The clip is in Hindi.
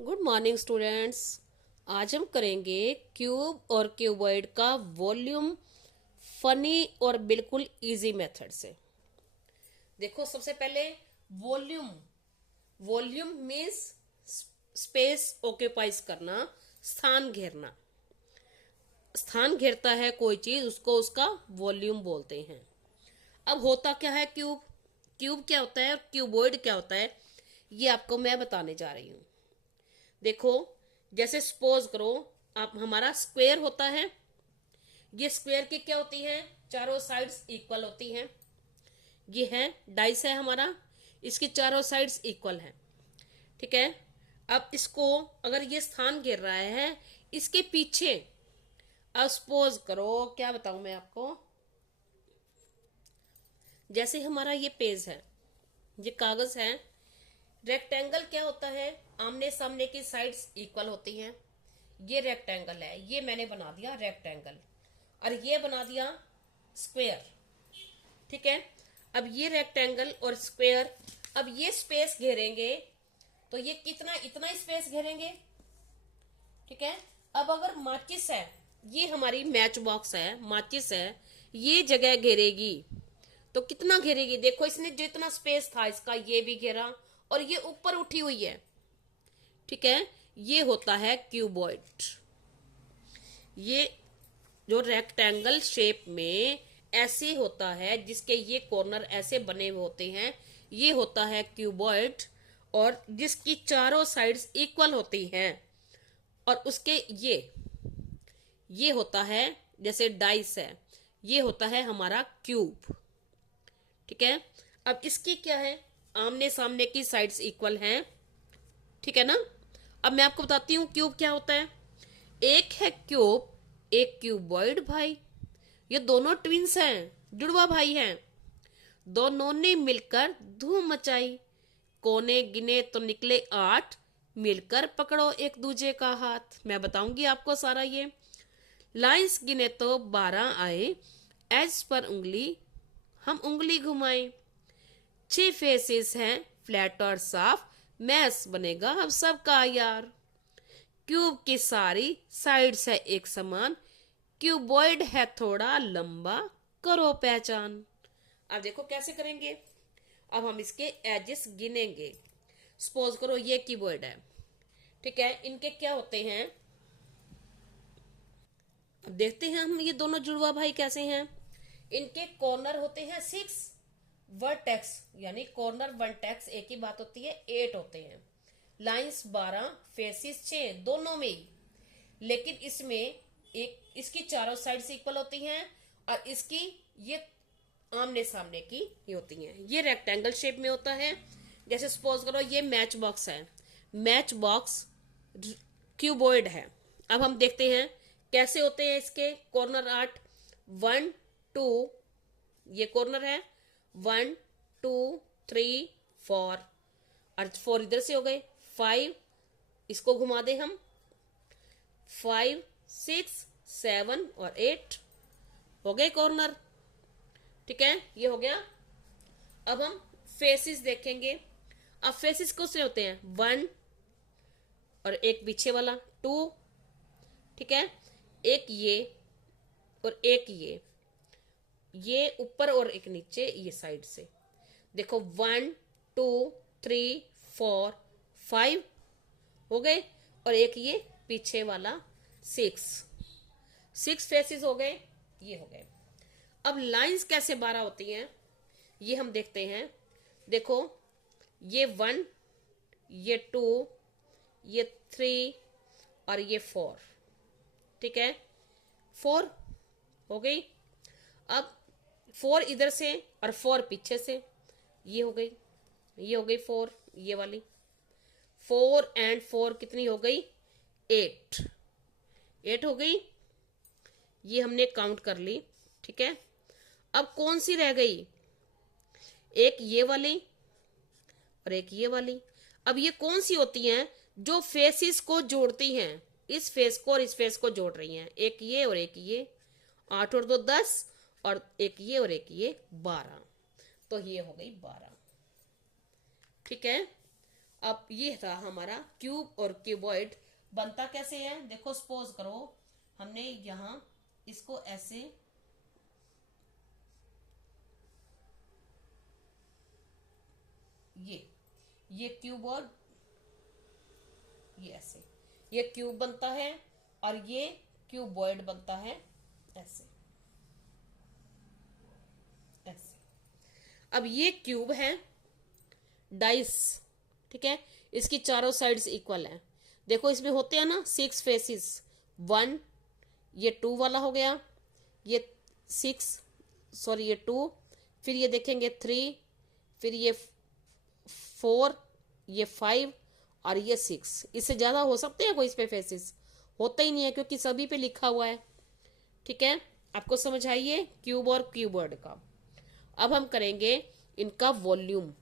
Good morning students. आज हम करेंगे क्यूब और क्यूबॉइड का वॉल्यूम फनी और बिल्कुल इजी मेथड से। देखो, सबसे पहले volume volume means space occupies करना, स्थान घेरना। स्थान घेरता है कोई चीज, उसको उसका वॉल्यूम बोलते हैं। अब होता क्या है क्यूब, क्यूब क्या होता है और क्यूबॉइड क्या होता है, ये आपको मैं बताने जा रही हूँ। देखो, जैसे सपोज करो आप, हमारा स्क्वायर होता है। ये स्क्वायर की क्या होती है, चारों साइड्स इक्वल होती हैं। ये है डाइस है हमारा, इसकी चारों साइड्स इक्वल है। ठीक है। अब इसको, अगर ये स्थान घेर रहा है इसके पीछे, अब सपोज करो, क्या बताऊं मैं आपको, जैसे हमारा ये पेज है, ये कागज है। रेक्टेंगल क्या होता है, आमने सामने की साइड्स इक्वल होती हैं। ये रेक्टेंगल है, ये मैंने बना दिया रेक्टेंगल, और ये बना दिया स्क्वायर। ठीक है। अब ये रेक्टेंगल और स्क्वायर, अब ये स्पेस घेरेंगे तो ये कितना, इतना स्पेस घेरेंगे। ठीक है। अब अगर माचिस है, ये हमारी मैच बॉक्स है, माचिस है, ये जगह घेरेगी तो कितना घेरेगी। देखो, इसने जितना स्पेस था इसका ये भी घेरा, और ये ऊपर उठी हुई है। ठीक है। ये होता है क्यूबॉइड। ये जो रेक्टेंगल शेप में ऐसे होता है, जिसके ये कॉर्नर ऐसे बने हुए होते हैं, ये होता है क्यूबॉइड। और जिसकी चारों साइड्स इक्वल होती हैं, और उसके ये होता है, जैसे डाइस है, ये होता है हमारा क्यूब। ठीक है। अब इसकी क्या है, आमने सामने की साइड्स इक्वल हैं। ठीक है ना। अब मैं आपको बताती हूँ क्यूब क्या होता है। एक है क्यूब, एक क्यूबॉइड भाई। ये दोनों ट्विंस हैं, जुड़वा भाई हैं। दोनों ने मिलकर धूम मचाई, कोने गिने तो निकले 8, मिलकर पकड़ो एक दूजे का हाथ। मैं बताऊंगी आपको सारा ये। लाइंस गिने तो 12 आए, एज पर उंगली हम उंगली घुमाए। 6 फेसेस हैं फ्लैट और साफ, मैस बनेगा अब सबका यार। क्यूब की सारी साइड्स है एक समान, क्यूबॉइड है थोड़ा लंबा, करो पहचान। अब देखो कैसे करेंगे। अब हम इसके एजेस गिनेंगे। सपोज करो ये क्यूबॉइड है। ठीक है। इनके क्या होते हैं, अब देखते हैं हम ये दोनों जुड़वा भाई कैसे हैं। इनके कॉर्नर होते हैं 6, वर्टेक्स यानी कॉर्नर वर्टेक्स एक ही बात होती है, 8 होते हैं। लाइंस 12, फेसिस 6, दोनों में ही। लेकिन इसमें एक, इसकी चारों साइड्स इक्वल होती हैं, और इसकी ये आमने सामने की ही होती हैं। ये रेक्टेंगल शेप में होता है। जैसे सपोज करो ये मैच बॉक्स है, मैच बॉक्स क्यूबॉइड है। अब हम देखते हैं कैसे होते हैं इसके कॉर्नर 8। 1 2, ये कॉर्नर है, 1 2 3 4, और 4 इधर से हो गए। 5, इसको घुमा दे हम, 5 6 7 और 8 हो गए कॉर्नर। ठीक है, ये हो गया। अब हम फेसिस देखेंगे। अब फेसिस कौन से होते हैं, 1 और एक पीछे वाला 2। ठीक है। एक ये और एक ये ऊपर और एक नीचे, ये साइड से। देखो 1 2 3 4 5 हो गए, और एक ये पीछे वाला 6 फेसेस हो गए, ये हो गए। अब लाइंस कैसे 12 होती हैं, ये हम देखते हैं। देखो, ये 1, ये 2, ये 3 और ये 4। ठीक है, 4 हो गई। अब 4 इधर से और 4 पीछे से, ये हो गई, ये हो गई 4, ये वाली। 4 एंड 4 कितनी हो गई, 8 हो गई। ये हमने काउंट कर ली। ठीक है। अब कौन सी रह गई, एक ये वाली और एक ये वाली। अब ये कौन सी होती हैं, जो फेसिस को जोड़ती हैं, इस फेस को और इस फेस को जोड़ रही हैं। एक ये और एक ये, 8 और 2 10, और एक ये और एक ये 12, तो ये हो गई 12। ठीक है। अब ये था हमारा क्यूब और क्यूबॉइड। बनता कैसे है, देखो सपोज करो हमने यहां इसको ऐसे ये क्यूब और ये ऐसे, ये क्यूब बनता है और ये क्यूबॉइड बनता है ऐसे ऐसे। अब ये क्यूब है डाइस, ठीक है, इसकी चारों साइड्स इक्वल है। देखो इसमें होते हैं ना 6 फेसिस, 1, ये 2 वाला हो गया, ये 6, सॉरी ये 2, फिर ये देखेंगे 3, फिर ये 4, ये 5 और ये 6। इससे ज्यादा हो सकते हैं कोई इस पे फेसिस? होता ही नहीं है क्योंकि सभी पे लिखा हुआ है। ठीक है, आपको समझ आइए क्यूब और क्यूबॉइड का। अब हम करेंगे इनका वॉल्यूम।